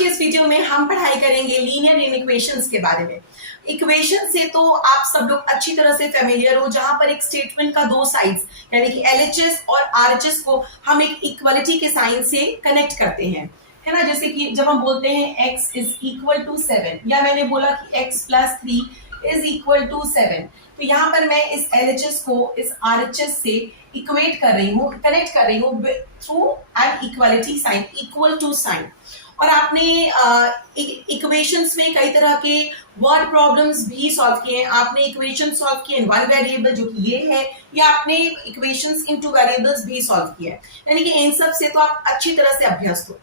के इस वीडियो में हम पढ़ाई करेंगे लीनियर इक्वेशंस के बारे में। इक्वेशन से तो आप सब लोग अच्छी तरह से फेमिलियर हो, जहां पर एक स्टेटमेंट का दो साइड्स यानी कि एलएचएस और आरएचएस को हम एक इक्वलिटी के साइन से कनेक्ट करते हैं, है ना। जैसे कि जब हम बोलते हैं x इज इक्वल टू 7 या मैंने बोला कि x plus 3 is equal to 7, तो यहाँ पर मैं इस एलएचएस को इस आरएचएस से इक्वेट कर रही हूँ, कनेक्ट कर रही हूँ through an equality sign, equal to sign. और आपने इक्वेशंस में कई तरह के वर्ड प्रॉब्लम्स भी सॉल्व किए हैं। आपने इक्वेशन सॉल्व किए इन वन वेरिएबल जो कि ये है, या आपने इक्वेशंस इन टू वेरिएबल्स भी सॉल्व किया है, यानी कि इन सब से तो आप अच्छी तरह से अभ्यस्त हो।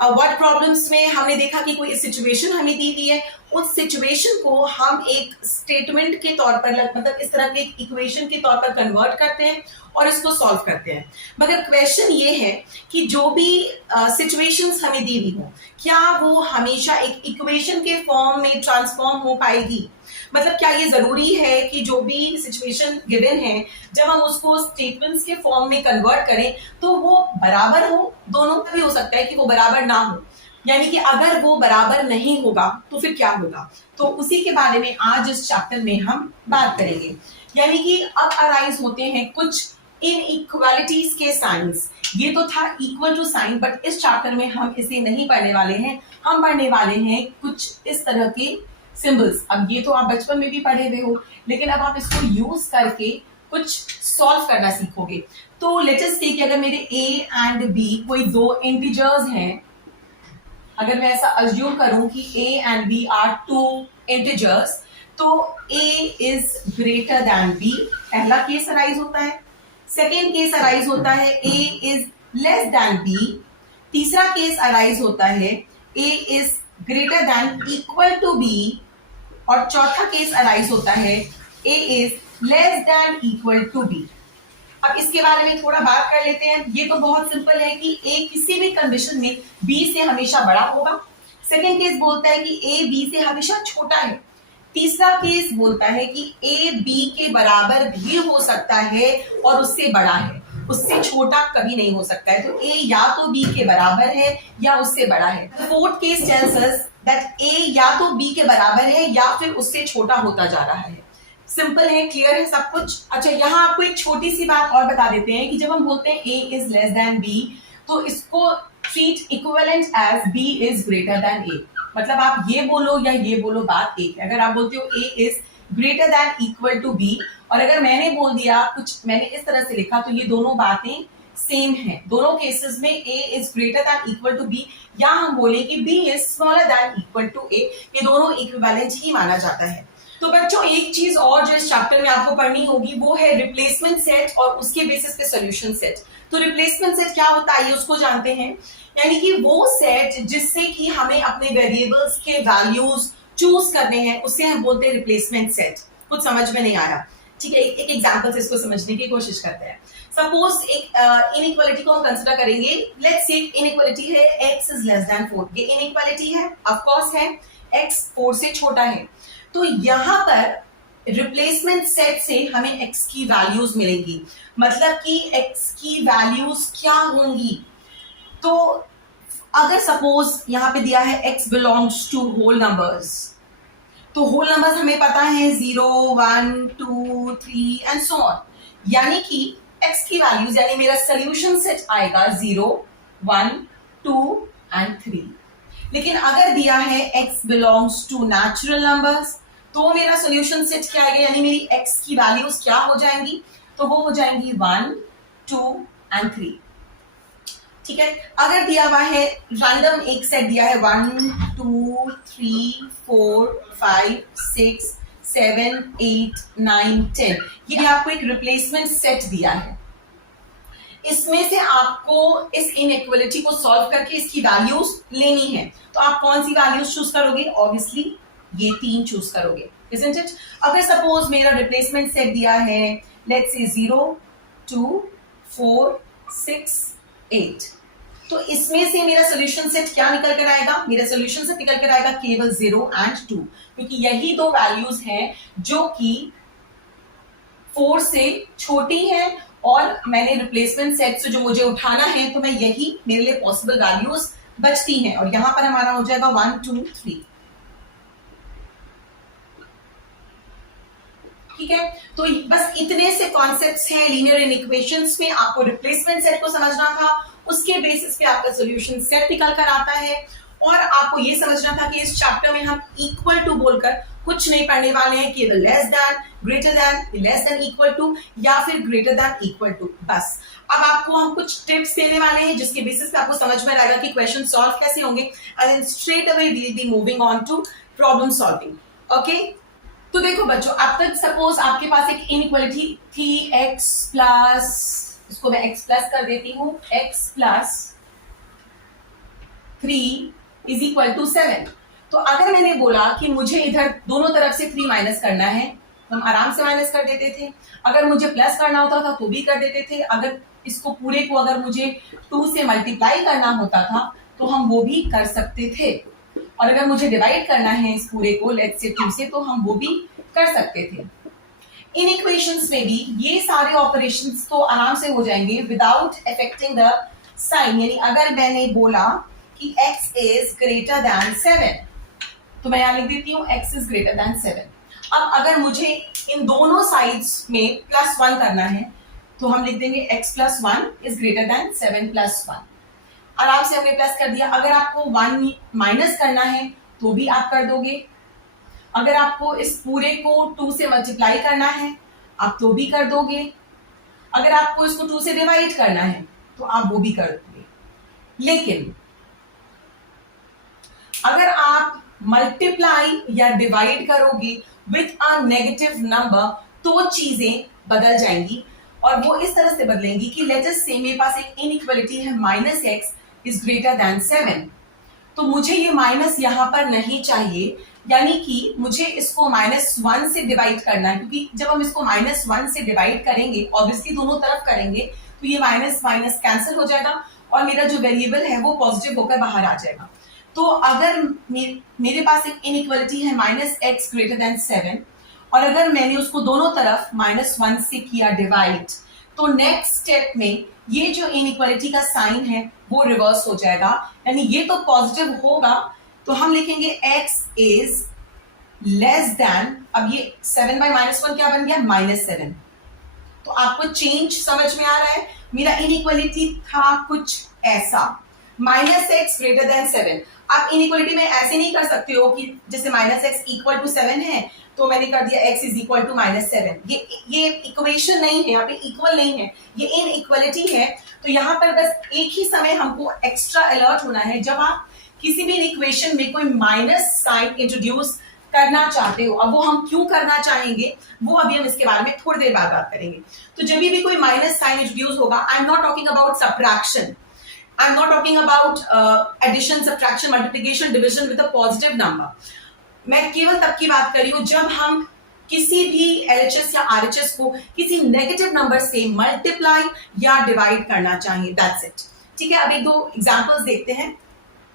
वर्ड प्रॉब्लम्स में हमने देखा कि कोई सिचुएशन हमें दी हुई है, उस सिचुएशन को हम एक स्टेटमेंट के तौर पर मतलब इस तरह के इक्वेशन के तौर पर कन्वर्ट करते हैं और इसको सॉल्व करते हैं। मगर क्वेश्चन ये है कि जो भी सिचुएशंस हमें दी हुई हो, क्या वो हमेशा एक इक्वेशन के फॉर्म में ट्रांसफॉर्म हो पाएगी? मतलब क्या ये जरूरी है कि जो भी सिचुएशन गिवन है, जब हम उसको स्टेटमेंट्स के फॉर्म में कन्वर्ट करें तो वो बराबर हो? दोनों का भी हो सकता है कि वो बराबर ना हो, यानी कि अगर वो बराबर नहीं होगा तो फिर क्या होगा। तो उसी के बारे में आज इस चैप्टर में हम बात करेंगे। यानी कि अब अराइज होते हैं कुछ इनइक्वालिटीज के साइंस। ये तो था इक्वल टू साइन, बट इस चैप्टर में हम इसे नहीं पढ़ने वाले हैं। हम पढ़ने वाले हैं कुछ इस तरह के सिंबल्स। अब ये तो आप बचपन में भी पढ़े हुए हो, लेकिन अब आप इसको यूज करके कुछ सॉल्व करना सीखोगे। तो लेट अस से कि अगर मेरे a एंड b कोई दो इंटीजर्स हैं, अगर मैं ऐसा अज्यूम करूं कि a and b are two integers, तो a is greater than b, पहला केस अराइज होता है। सेकेंड केस अराइज होता है a is less than b। तीसरा केस अराइज होता है a is greater than equal to b। और चौथा केस अराइज होता है a is less than equal to b। अब इसके बारे में थोड़ा बात कर लेते हैं। ये तो बहुत सिंपल है कि a किसी भी कंडीशन में b से हमेशा बड़ा होगा। सेकेंड केस बोलता है कि a b से हमेशा छोटा है। तीसरा केस बोलता है कि a b के बराबर भी हो सकता है और उससे बड़ा है, उससे छोटा कभी नहीं हो सकता है। तो a या तो b के बराबर है या उससे बड़ा है। Fourth case tells us that a या तो b के बराबर है या फिर उससे छोटा होता जा रहा है। सिंपल है, क्लियर है सब कुछ। अच्छा, यहाँ आपको एक छोटी सी बात और बता देते हैं कि जब हम बोलते हैं a is less than b, तो इसको treat equivalent as b is greater than a। मतलब आप ये बोलो या ये बोलो, बात एक है। अगर आप बोलते हो a is greater than equal to b, और अगर मैंने बोल दिया कुछ, मैंने इस तरह से लिखा, तो ये दोनों बातें सेम है। दोनों केसेस में a is greater than equal to b, या हम बोले कि b is smaller than equal to a, ये दोनों इक्विवेलेंट ही माना जाता है। तो बच्चों, एक चीज और जो इस चैप्टर में आपको पढ़नी होगी वो है रिप्लेसमेंट सेट और उसके बेसिस पे सॉल्यूशन सेट। तो रिप्लेसमेंट सेट क्या होता है, ये उसको जानते हैं, यानी कि वो सेट जिससे कि हमें अपने वेरिएबल्स के वैल्यूज चूज करने हैं, उसे हम बोलते हैं रिप्लेसमेंट सेट। कुछ समझ में नहीं आ रहा, ठीक है, एक एग्जांपल से इसको समझने की कोशिश करते हैं। सपोज एक इनइक्वालिटी को हम कंसिडर करेंगे। लेट्स से इनइक्वालिटी है x इज लेस देन 4। ये इनइक्वालिटी है, ऑफ कोर्स है, x 4 से छोटा है। तो यहां पर रिप्लेसमेंट सेट से हमें x की वैल्यूज मिलेंगी। मतलब कि x की वैल्यूज क्या होंगी? तो अगर सपोज यहां पे दिया है x belongs to whole numbers, तो होल नंबर्स हमें पता है 0, 1, 2, 3 एंड सो ऑन। यानी कि x की वैल्यूज, यानी मेरा सोल्यूशन सेट आएगा 0, 1, 2 एंड 3। लेकिन अगर दिया है x belongs to natural numbers, तो मेरा सॉल्यूशन सेट क्या आएगा, यानी मेरी x की वैल्यूज क्या हो जाएंगी? तो वो हो जाएंगी 1, 2 एंड 3। ठीक है। अगर दिया हुआ है रैंडम एक सेट दिया है 1, 2, 3, 4, 5, 6, 7, 8, 9, 10, ये आपको एक रिप्लेसमेंट सेट दिया है। इसमें से आपको इस इनइक्वालिटी को सॉल्व करके इसकी वैल्यूज लेनी है। तो आप कौन सी वैल्यूज चूज करोगे? ऑब्वियसली ये 3 चूज करोगे, isn't it? अगर सपोज मेरा रिप्लेसमेंट सेट दिया है लेट्स से 0, 2, 4, 6, 8, तो इसमें से मेरा सोल्यूशन सेट क्या निकल कर आएगा? मेरा सोल्यूशन सेट निकल कर आएगा केवल 0 एंड 2, क्योंकि यही दो वैल्यूज हैं जो कि 4 से छोटी हैं और मैंने रिप्लेसमेंट सेट से जो मुझे उठाना है, तो मैं यही मेरे लिए पॉसिबल वैल्यूज बचती हैं, और यहां पर हमारा हो जाएगा 1 2 3। ठीक है, तो बस इतने से कॉन्सेप्ट्स हैं लीनियर इक्वेशंस में। आपको रिप्लेसमेंट सेट को समझना था, उसके बेसिस पे आपका सॉल्यूशन सेट निकल कर आता है, और आपको ये समझना था कि इस चैप्टर में हम इक्वल टू बोलकर कुछ नहीं पढ़ने वाले हैं कि less than, greater than, less than equal to, या फिर ग्रेटर देन इक्वल टू। बस अब आपको हम कुछ टिप्स देने वाले हैं जिसके बेसिस पे आपको समझ में आएगा कि क्वेश्चन सॉल्व कैसे होंगे, and then straight away we will be moving on to problem solving. Okay, तो देखो बच्चों, अब तक सपोज आपके पास एक इनइक्वालिटी थी x प्लस, इसको मैं x प्लस कर देती हूं, x plus 3 is equal to 7। तो अगर मैंने बोला कि मुझे इधर दोनों तरफ से 3 माइनस करना है, तो हम आराम से माइनस कर देते थे। अगर मुझे प्लस करना होता था तो भी कर देते थे। अगर इसको पूरे को अगर मुझे 2 से मल्टीप्लाई करना होता था तो हम वो भी कर सकते थे। और अगर मुझे डिवाइड करना है इस पूरे को लेट्स से 2 से, तो हम वो भी कर सकते थे। इन इक्वेशंस में भी ये सारे ऑपरेशंस तो आराम से हो जाएंगे विदाउट अफेक्टिंग द साइन। यानी अगर मैंने बोला कि x इज ग्रेटर देन 7, तो मैं यहां लिख देती हूँ x इज ग्रेटर देन 7। अब अगर मुझे इन दोनों साइड्स में +1 करना है तो हम लिख देंगे x plus 1 is greater then 7 plus 1। आराम से हमने प्लस कर दिया। अगर आपको 1 माइनस करना है तो भी आप कर दोगे। अगर आपको इस पूरे को 2 से मल्टीप्लाई करना है आप तो भी कर दोगे। अगर आपको इसको 2 से डिवाइड करना है तो आप वो भी कर दोगे। लेकिन अगर आप मल्टीप्लाई या डिवाइड करोगे विथ अ नेगेटिव नंबर तो चीजें बदल जाएंगी, और वो इस तरह से बदलेंगी कि लेट अस से मेरे पास एक इनइक्वालिटी है -x इज ग्रेटर देन 7। तो मुझे ये माइनस यहां पर नहीं चाहिए, यानी कि मुझे इसको -1 से डिवाइड करना है, क्योंकि जब हम इसको -1 से डिवाइड करेंगे ऑब्वियसली दोनों तरफ करेंगे तो ये माइनस माइनस कैंसिल हो जाएगा और मेरा जो वेरिएबल है वो पॉजिटिव होकर बाहर आ जाएगा। तो अगर मेरे पास एक इनइक्वालिटी है -x ग्रेटर देन 7, और अगर मैंने उसको दोनों तरफ -1 से किया डिवाइड, तो नेक्स्ट स्टेप में ये जो इनइक्वालिटी का साइन है वो रिवर्स हो जाएगा, यानी ये तो पॉजिटिव होगा। तो हम लिखेंगे x इज लेस देन, अब ये 7 बाई -1 क्या बन गया -7। तो आपको चेंज समझ में आ रहा है। मेरा इनइक्वालिटी था कुछ ऐसा, -x ग्रेटर देन 7। आप इनइक्वालिटी में ऐसे नहीं कर सकते हो कि जैसे -x इक्वल टू 7 है तो मैंने कर दिया x इज इक्वल टू -7। ये इक्वेशन नहीं है, यहाँ पे इक्वल नहीं है, ये इनइक्वालिटी है। तो यहाँ पर बस एक ही समय हमको एक्स्ट्रा अलर्ट होना है, जब आप किसी भी इक्वेशन में कोई माइनस साइन इंट्रोड्यूस करना चाहते हो। अब वो हम क्यों करना चाहेंगे वो अभी हम इसके बारे में थोड़ी देर बाद बात करेंगे। तो जब भी कोई माइनस साइन इंट्रोड्यूस होगा, I am not talking about subtraction, I am not talking about addition, subtraction, multiplication, division with a positive number. मैं केवल तब की बात कर रही हूं जब हम किसी भी LHS या RHS को किसी नेगेटिव नंबर से मल्टीप्लाई या डिवाइड करना चाहिए, दैट्स इट। ठीक है, अब एक दो एग्जांपल्स देखते हैं।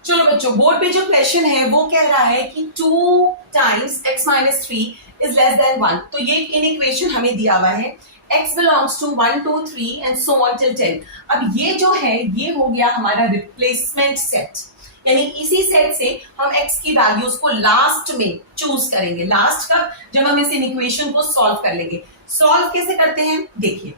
चलो बच्चों, बोर्ड पे जो क्वेश्चन है वो कह रहा है कि 2 times x minus 3 is less then 1। तो ये इन इक्वेशन हमें दिया हुआ है, x belongs to 1 2 3 and so on till 10। अब ये जो है ये हो गया हमारा रिप्लेसमेंट सेट, यानी इसी सेट से हम x की वैल्यूज को लास्ट में चूज करेंगे। लास्ट कब? जब हम इस इक्वेशन को सॉल्व कर लेंगे। सॉल्व कैसे करते हैं देखिए।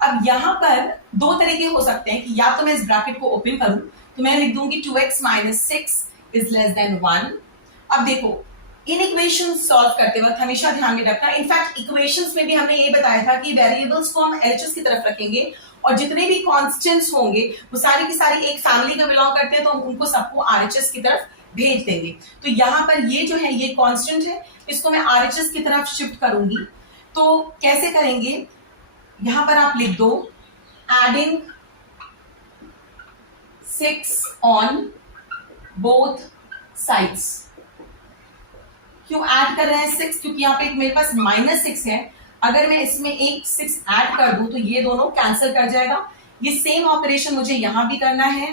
अब यहां पर दो तरीके हो सकते हैं कि या तो मैं इस ब्रैकेट को ओपन करूं तो मैं लिख दूंगी 2x minus 6 is less then 1। अब देखो, इन इक्वेशन सॉल्व करते वक्त हमेशा ध्यान में रखना, इनफैक्ट इक्वेशंस में भी हमने ये बताया था कि वेरिएबल्स को हम LHS की तरफ रखेंगे और जितने भी कांस्टेंट्स होंगे वो सारी की सारी एक फैमिली का बिलोंग करते हैं, तो हम उनको सबको RHS की तरफ भेज देंगे। तो यहाँ पर ये जो है ये कांस्टेंट है, इसको मैं RHS की तरफ शिफ्ट करूंगी। तो कैसे करेंगे, यहां पर आप लिख दो एडिंग 6 ऑन बोथ साइड्स। क्यों ऐड कर रहे हैं 6? क्योंकि यहाँ पे मेरे पास -6 है, अगर मैं इसमें एक 6 ऐड कर दूं तो ये दोनों कैंसिल कर जाएगा। ये सेम ऑपरेशन मुझे यहां भी करना है।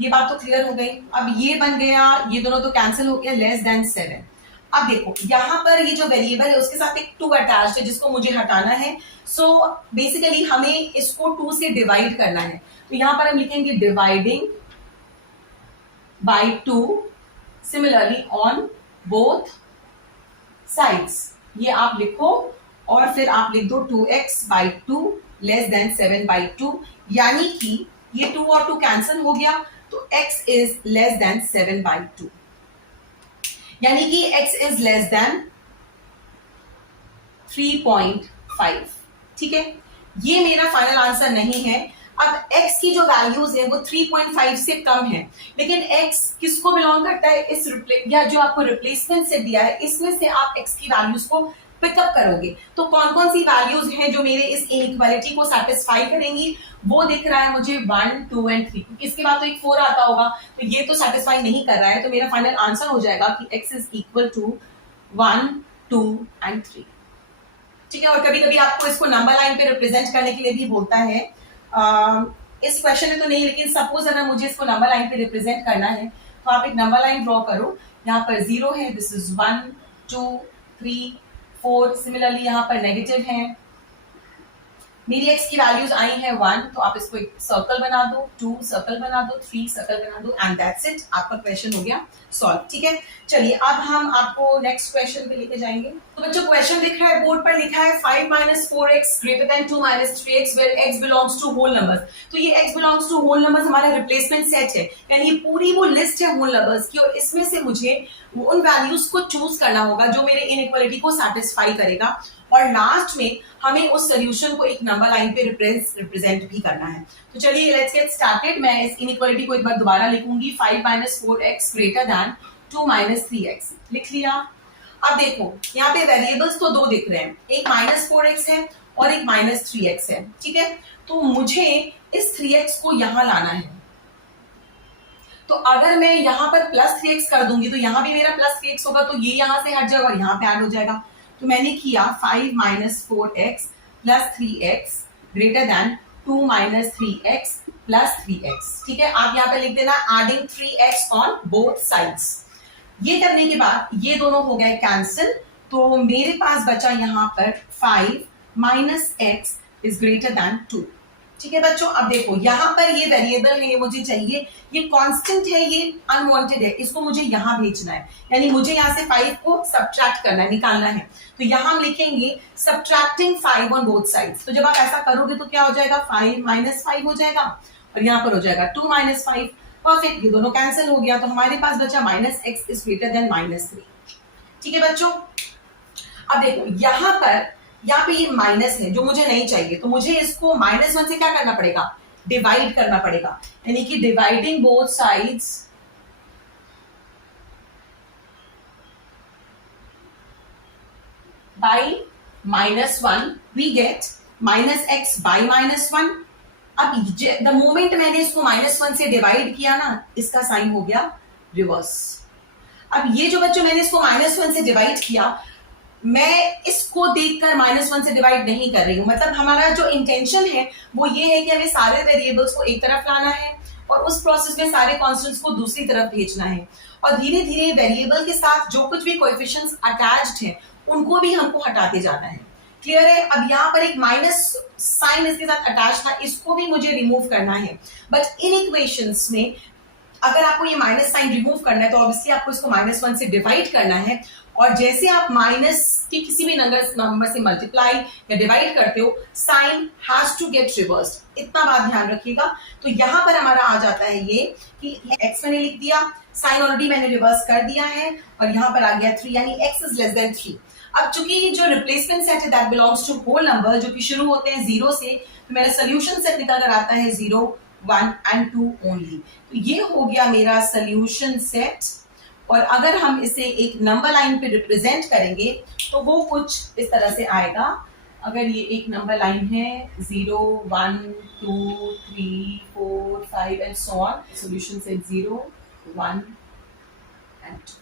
ये बात तो क्लियर हो गई। अब ये बन गया, ये दोनों तो कैंसिल हो गया, लेस देन 7। अब देखो यहां पर ये जो वेरिएबल है उसके साथ एक 2 अटैच्ड है जिसको मुझे हटाना है। सो बेसिकली हमें इसको 2 से डिवाइड करना है। तो यहां पर हम लिखेंगे dividing by 2 similarly on both sides. ये आप लिखो और फिर आप लिख दो 2x/2 लेस देन 7/2, यानी कि ये 2 और 2 कैंसिल हो गया तो x इज लेस देन 7/2, यानी कि x इज लेस देन 3.5। ठीक है, ये मेरा फाइनल आंसर नहीं है। अब x की जो वैल्यूज है वो 3.5 से कम है, लेकिन x किसको बिलोंग करता है, इस या जो आपको रिप्लेसमेंट से दिया है इसमें से आप x की वैल्यूज को पिकअप करोगे। तो कौन कौन सी वैल्यूज हैं जो मेरे इस इनइक्वालिटी को सेटिस्फाई करेंगी, वो दिख रहा है मुझे 1, 2 एंड 3। इसके बाद तो एक 4 आता होगा, तो ये तो सेटिस्फाई नहीं कर रहा है, तो मेरा फाइनल आंसर हो जाएगा कि x is equal to 1, 2 and 3। ठीक है, और कभी कभी आपको इसको नंबर लाइन पे रिप्रेजेंट करने के लिए भी बोलता है। इस क्वेश्चन में तो नहीं, लेकिन सपोज अगर मुझे इसको नंबर लाइन पे रिप्रेजेंट करना है तो आप एक नंबर लाइन ड्रॉ करो। यहाँ पर 0 है, दिस इज 1, 2, 3, 4। सिमिलरली यहाँ पर नेगेटिव है। मेरी x की वैल्यूज आई है 1, तो आप इसको एक सर्कल बना दो, 2 सर्कल बना दो, 3 सर्कल बना दो, एंड दैट्स इट, आपका क्वेश्चन हो गया सॉल्व। ठीक है, चलिए अब हम आपको नेक्स्ट क्वेश्चन पे लेके जाएंगे। तो बच्चों क्वेश्चन दिख रहा है, बोर्ड पर लिखा है 5 - 4x greater than 2 - 3x where x belongs to whole numbers। तो ये x belongs to whole numbers हमारा रिप्लेसमेंट सेट है, यानी ये पूरी वो लिस्ट है होल नंबर्स की, और इसमें से मुझे उन वैल्यूज को चूज करना होगा जो मेरे इनइक्वालिटी को सेटिस्फाई करेगा, और लास्ट में हमें उस सोल्यूशन को एक नंबर लाइन पे रिप्रेजेंट भी करना है। तो चलिए लेट्स गेट स्टार्टेड। मैं इस इनइक्वालिटी को एक बार दोबारा लिखूंगी, 5 - 4x greater than 2 - 3x। लिख लिया। अब देखो यहाँ पे वेरिएबल्स तो दो दिख रहे हैं, एक -4x है और एक -3x है। ठीक है, तो मुझे इस 3x को यहां लाना है। तो अगर मैं यहाँ पर +3x कर दूंगी तो यहाँ भी मेरा +3x होगा, तो ये यहां से हट जाएगा और यहाँ पे ऐड हो जाएगा। तो मैंने किया 5 - 4x + 3x greater than 2 - 3x + 3x। ठीक है, आप यहाँ पे लिख देना adding 3x on both sides. ये करने के बाद ये दोनों हो गए कैंसिल, तो मेरे पास बचा यहाँ पर 5 - x is greater than 2। ठीक है बच्चों, अब देखो यहाँ पर ये वेरिएबल है, ये मुझे चाहिए, ये कांस्टेंट है, ये अनवांटेड है, इसको मुझे यहाँ भेजना है, यानी मुझे यहाँ से 5 को सब्ट्रैक्ट करना है, निकालना है। तो यहाँ हम लिखेंगे सब्ट्रैक्टिंग 5 ऑन बोथ साइड्स। तो जब आप ऐसा करोगे तो क्या हो जाएगा, 5 - 5 हो जाएगा, और यहाँ पर हो जाएगा 2 - 5। परफेक्ट, ये दोनों कैंसिल हो गया, तो हमारे पास बचा -x is greater than -3। ठीक है बच्चों, अब देखो यहाँ पे ये माइनस है जो मुझे नहीं चाहिए, तो मुझे इसको -1 से क्या करना पड़ेगा, डिवाइड करना पड़ेगा, यानी कि dividing both sides by -1 we get -x by -1। अब द मोमेंट मैंने इसको -1 से डिवाइड किया ना, इसका साइन हो गया रिवर्स। अब ये जो बच्चों मैंने इसको -1 से डिवाइड किया, मैं इसको देखकर -1 से डिवाइड नहीं कर रही हूं, मतलब हमारा जो इंटेंशन है वो ये है कि हमें सारे वेरिएबल्स को एक तरफ लाना है और उस प्रोसेस में सारे कांस्टेंट्स को दूसरी तरफ भेजना है, और धीरे धीरे वेरिएबल के साथ जो कुछ भी कोएफिशिएंट्स अटैच्ड हैं उनको भी हमको हटाते जाना है। क्लियर है? अब यहाँ पर एक माइनस साइन इसके साथ अटैच था, इसको भी मुझे रिमूव करना है। बट इन इक्वेशंस में अगर आपको ये माइनस साइन रिमूव करना है तो ऑब्वियसली आपको इसको -1 से डिवाइड करना है, और जैसे आप माइनस के किसी भी नंबर से मल्टीप्लाई या डिवाइड करते हो, sign has to get reversed. इतना बात ध्यान रखिएगा। तो यहाँ पर हमारा आ जाता है ये कि x मैंने लिख दिया, साइन ऑलरेडी मैंने रिवर्स कर दिया है, और यहाँ पर आ गया 3, यानी x इज लेस देन 3। अब चूंकि जो रिप्लेसमेंट सेट है that belongs to whole number, जो कि शुरू होते हैं 0 से, तो मेरा सोल्यूशन सेट निकल कर आता है 0, 1 एंड 2 ओनली। तो ये हो गया मेरा सोल्यूशन सेट, और अगर हम इसे एक नंबर लाइन पे रिप्रेजेंट करेंगे तो वो कुछ इस तरह से आएगा। अगर ये एक नंबर लाइन है 0, 1, 2, 3, 4, 5 and so on, solution set 0, 1 and 2,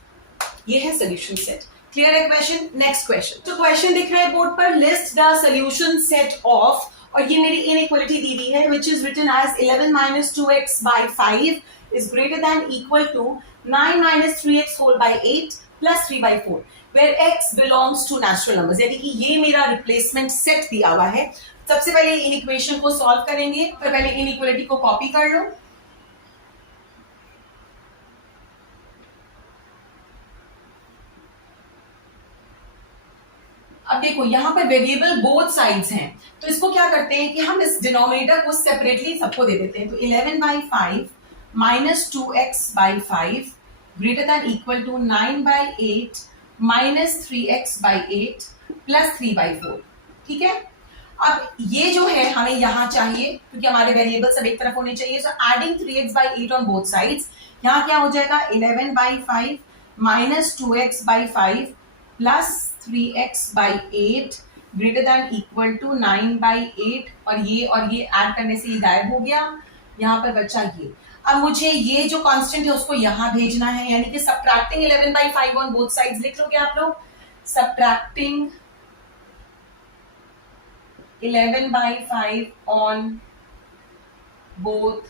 ये है सोल्यूशन सेट। क्लियर है क्वेश्चन? Next question. तो क्वेश्चन दिख रहा है बोर्ड पर, list the solution set of, और ये मेरी इनइक्वालिटी दी हुई है, which is written as 11 - 2x by 5 is greater than equal to 9 - 3x whole by 8 plus 3 by 4 where x belongs to natural numbers। यानी कि ये मेरा रिप्लेसमेंट सेट दिया हुआ है। सबसे पहले इन इक्वेशन को सॉल्व करेंगे, तो पहले इनइक्वालिटी को कॉपी कर लो, अब देखो यहाँ पर वेरिएबल बोथ साइड्स हैं, तो इसको क्या करते हैं कि हम इस डिनोमिनेटर को सेपरेटली सबको दे देते हैं। तो 11/5 minus 2x/5 greater than equal to 9/8 minus 3x/8 plus 3/4। ठीक है, अब ये जो है हमें यहां चाहिए क्योंकि हमारे वेरिएबल सब एक तरफ होने चाहिए। So adding 3x/8 on both sides, यहाँ क्या हो जाएगा 11/5 minus 2x/5 plus 3x/8 greater than equal to 9/8, और ये ऐड करने से ये गायब हो गया, यहाँ पर बचा ये। अब मुझे ये जो कांस्टेंट है उसको यहां भेजना है, यानी कि सब्ट्रैक्टिंग 11/5 ऑन बोथ साइड्स लिख लोगे आप लोग, सब्ट्रैक्टिंग 11/5 ऑन बोथ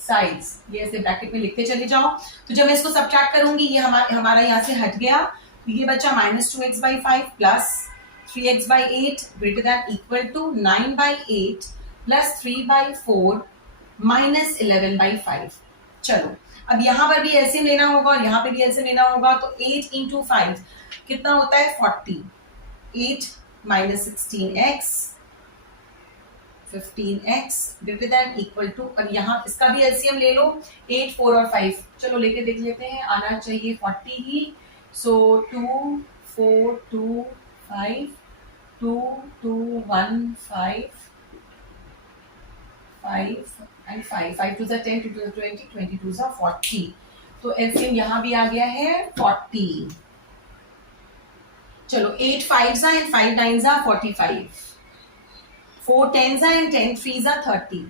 साइड्स, ये ऐसे ब्रैकेट में लिखते चले जाओ। तो जब मैं इसको सब्ट्रैक्ट करूंगी ये हमारा यहां से हट गया, तो ये बचा minus 2x/5 plus 3x/8 greater than equal to 9/8 plus 3/4 minus 11/5। चलो अब यहां पर भी एलसीएम लेना होगा और यहां पे भी एलसीएम लेना होगा, तो 8 इंटू 5 कितना होता है 40, 8 minus 16x 15x greater than equal to, और यहाँ इसका भी एलसीएम ले लो, 8 4 और 5, चलो लेके देख लेते हैं, आना चाहिए 40 ही। सो 2 4 2 5 2 2 1 5 5 and 5 5 to the 10 2 to the 20 22 to the 40, तो एलसीएम यहाँ भी आ गया है 40। चलो 8 5s and 5 9s are 45, 4 10s and 10 3s are 30,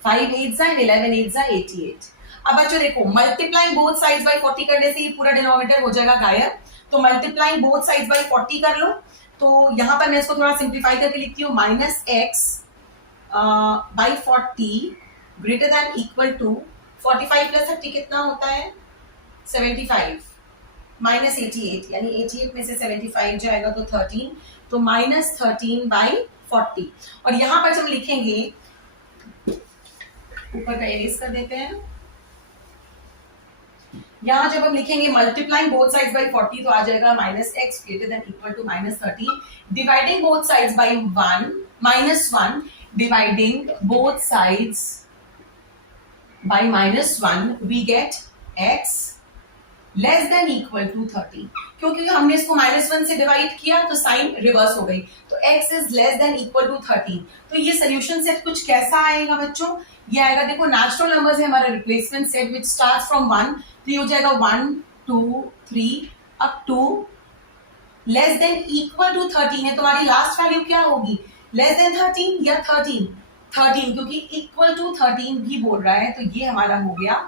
5 8s and 11 8s are 88। अब बच्चों देखो मल्टीप्लाइंग बोथ साइड्स बाय 40 करने से ये पूरा डिनोमिनेटर हो जाएगा गायब, तो मल्टीप्लाइंग बोथ साइड्स बाय 40 कर लो। तो यहां पर मैं इसको थोड़ा सिंप्लीफाई करके लिखती हूँ, minus x by 40 greater than equal to 45 plus 30 कितना होता है 75 माइनस 88, यानी 88 में से 75 जाएगा तो 13, तो माइनस 13/40। और यहां पर जब लिखेंगे, ऊपर का एरेज कर देते हैं, यहां जब हम लिखेंगे मल्टीप्लाइंग बोथ साइड्स बाय 40 तो आ जाएगा minus x greater than equal to minus 13, dividing both sides by 1 minus 1, dividing both sides by minus 1 we get x less than equal to 30, क्योंकि हमने इसको -1 से डिवाइड किया तो साइन रिवर्स हो गई, तो x is less than equal to 13। तो ये सोल्यूशन सेट कुछ कैसा आएगा बच्चों, ये आएगा, देखो नेचुरल नंबर्स है हमारा replacement set which starts from 1, तो ये हो जाएगा 1 2 3 up to less than equal to 13 है, तुम्हारी लास्ट वैल्यू क्या होगी, लेस देन 13 या 13, क्योंकि इक्वल टू 13 भी बोल रहा है, तो ये हमारा हो गया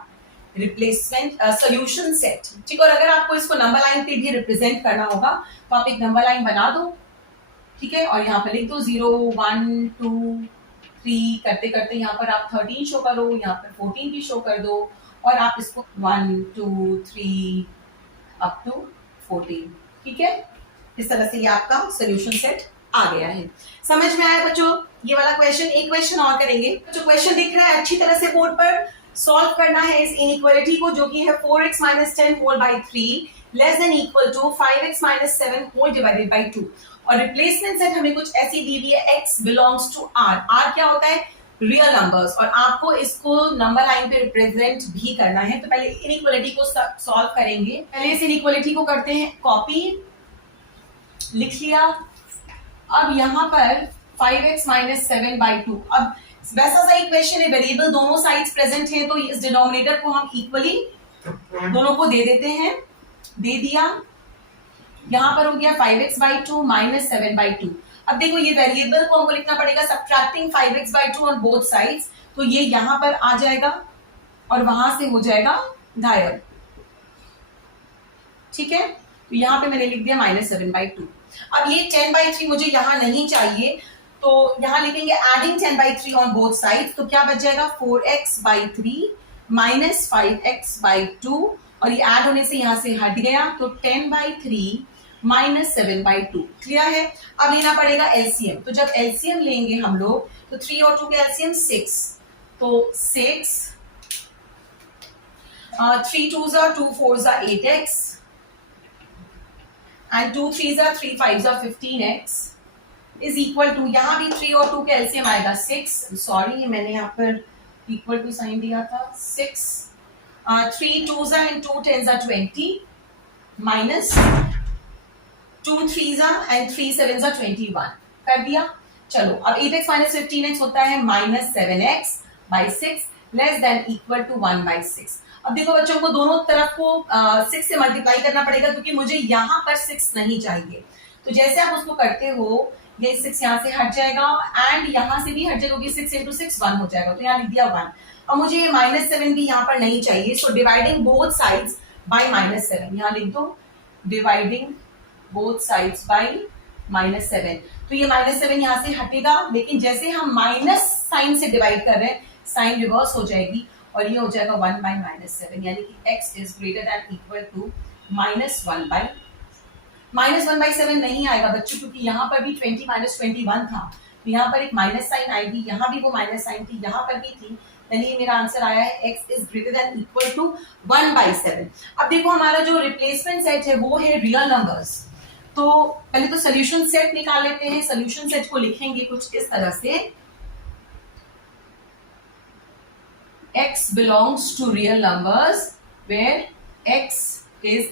रिप्लेसमेंट सॉल्यूशन सेट। ठीक, और अगर आपको इसको नंबर लाइन पे भी रिप्रेजेंट करना होगा तो आप एक नंबर लाइन बना दो, ठीक है, और यहाँ पर लिख दो 0 1 2 3 करते करते यहाँ पर आप 13 शो करो, यहाँ पर 14 भी शो कर दो, और आप इसको 1 2 3 अप टू 14, ठीक है, इस तरह से ये आपका सॉल्यूशन सेट आ गया है। समझ में आया बच्चों ये वाला क्वेश्चन? एक क्वेश्चन और करेंगे, जो क्वेश्चन दिख रहा है अच्छी तरह से बोर्ड पर, सॉल्व करना है इस इनइक्वालिटी को जो कि है 4x minus 10 whole by 3 less than equal to 5x minus 7 whole divided by 2, और रिप्लेसमेंट सेट हमें कुछ ऐसी दी हुई है, x belongs to r, r क्या होता है रियल नंबर्स, और आपको इसको नंबर लाइन पे रिप्रेजेंट भी करना है। तो पहले इनइक्वालिटी को सॉल्व करेंगे, पहले इस इनइक्वालिटी को करते हैं कॉपी, लिख लिया। अब यहाँ पर 5x माइनस 7 बाई 2, अब वैसा सा इक्वेशन है, वेरिएबल दोनों साइड्स प्रेजेंट हैं, तो इस डिनोमिनेटर को हम इक्वली दोनों को दे देते हैं, दे दिया। यहां पर हो गया 5x बाई 2 माइनस 7 बाई 2। अब देखो ये वेरिएबल को हमको लिखना पड़ेगा subtracting 5x by 2 on both sides, तो ये यहां पर आ जाएगा और वहां से हो जाएगा गायब, ठीक है, तो यहां पे मैंने लिख दिया माइनस 7 बाई 2। अब ये 10 बाई 3 मुझे यहां नहीं चाहिए, तो यहां लिखेंगे adding 10 by 3 on both sides, तो क्या बच जाएगा 4x by 3 minus 5x by 2, और ये ऐड होने से यहां से हट गया, तो 10 बाई 3 माइनस 7 बाई 2, क्लियर है। अब लेना पड़ेगा एलसीएम, तो जब एलसीएम लेंगे हम लोग तो 3 और 2 के एलसीएम 6, तो 6 3 2s are 2 4s are 8x and 2 3s are 3 5s are 15x is equal to, यहाँ भी 3 और 2 के एलसीएम आएगा 6, सॉरी मैंने यहाँ पर इक्वल टू साइन दिया था, 6 3 2s are and 2 10s are 20 minus 2 3s are and 3 7s are 21 कर दिया। चलो अब 8x माइनस 15x होता है minus 7x by 6 less than equal to 1 by 6। अब देखो बच्चों को दोनों तरफ को 6 से मल्टीप्लाई करना पड़ेगा क्योंकि मुझे यहाँ पर 6 नहीं चाहिए। तो जैसे आप उसको करते हो ये 6 यहाँ से हट जाएगा एंड यहाँ से भी हट जाएगा क्योंकि 6 into 6 1 हो जाएगा, तो यहाँ लिख दिया 1। अब मुझे ये -7 भी यहाँ पर नहीं चाहिए, so dividing both sides bye -7, यहाँ लिख दो डिवाइडिंग बोथ साइड्स बाय -7। तो ये -7 यहाँ से हटेगा, लेकिन जैसे हम माइनस साइन से डिवाइड कर रहे हैं साइन रिवर्स हो जाएगी और ये हो जाएगा 1 बाय -7, यानी कि x is greater than equal to -1 by 7 नहीं आएगा बच्चों, क्योंकि यहाँ पर भी 20 माइनस 21 था, तो यहाँ पर एक माइनस साइन आएगी, यहाँ भी वो माइनस साइन थी, यहाँ पर भी थी, यानी ये मेरा आंसर आया है x is greater than equal to 1 by 7। अब देखो हमारा जो रिप्लेसमेंट सेट है वो है रियल नंबर्स। तो पहले तो सोल्यूशन सेट निकाल लेते हैं। सोल्यूशन सेट को लिखेंगे कुछ इस तरह से, x belongs to real numbers where x is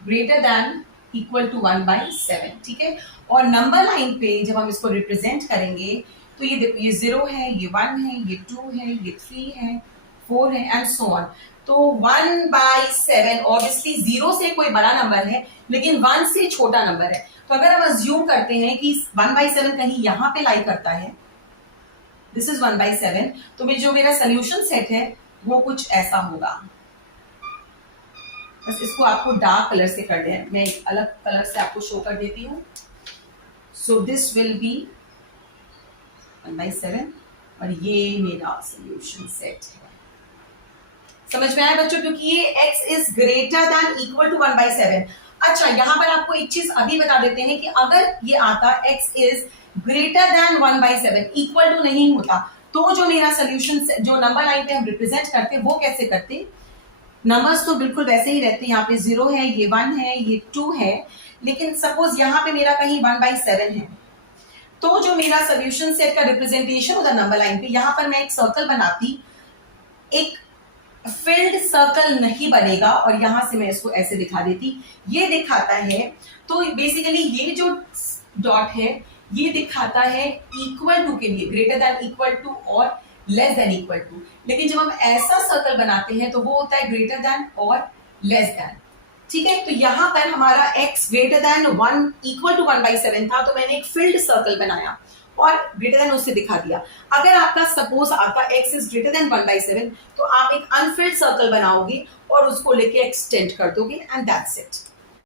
greater than equal to 1 by 7, ठीक है। और नंबर लाइन पे जब हम इसको रिप्रेजेंट करेंगे तो ये देखो ये 0 है, ये 1 है, ये 2 है, ये 3 है, 4 है एंड सो ऑन। तो 1 by 7 ऑब्वियसली 0 से कोई बड़ा नंबर है लेकिन 1 से छोटा नंबर है। तो अगर हम अज्यूम करते हैं कि 1 by 7 कहीं यहाँ पे लाई करता है, दिस इज 1 by 7, तो जो मेरा सोल्यूशन सेट है वो कुछ ऐसा होगा। बस इसको आपको डार्क कलर से कर दें, मैं एक अलग कलर से आपको शो कर देती हूँ। So this will be 1 by 7 और ये मेरा सोल्यूशन सेट है। समझ में आया बच्चों, क्योंकि ये x is greater than equal to 1 by 7। अच्छा यहाँ पर आपको एक चीज अभी बता देते हैं कि अगर ये आता x is greater than 1 by 7 equal to नहीं होता, तो जो मेरा सोल्यूशन जो नंबर लाइन पे हम रिप्रेजेंट करते वो कैसे करते, नंबर्स तो बिल्कुल वैसे ही रहते हैं, यहाँ पे 0 है, ये 1 है, ये 2 है, लेकिन सपोज यहाँ पे मेरा कहीं 1 by 7 है, तो जो मेरा सोल्यूशन सेट का रिप्रेजेंटेशन होता नंबर लाइन पे, यहाँ पर मैं एक सर्कल बनाती, एक फिल्ड सर्कल नहीं बनेगा और यहां से मैं इसको ऐसे दिखा देती, ये दिखाता है। तो बेसिकली ये जो डॉट है ये दिखाता है इक्वल टू के लिए, ग्रेटर देन इक्वल टू और लेस देन इक्वल टू। लेकिन जब हम ऐसा सर्कल बनाते हैं तो वो होता है ग्रेटर देन और लेस देन, ठीक है। तो यहाँ पर हमारा x greater than 1 equal to 1 by 7 था, तो मैंने एक फिल्ड सर्कल बनाया और ग्रेटर देन उससे दिखा दिया। अगर आपका सपोज आपका x is greater than 1 by 7, तो आप एक अनफिल्ड सर्कल बनाओगे और उसको लेके एक्सटेंड कर दोगे एंड दैट्स इट।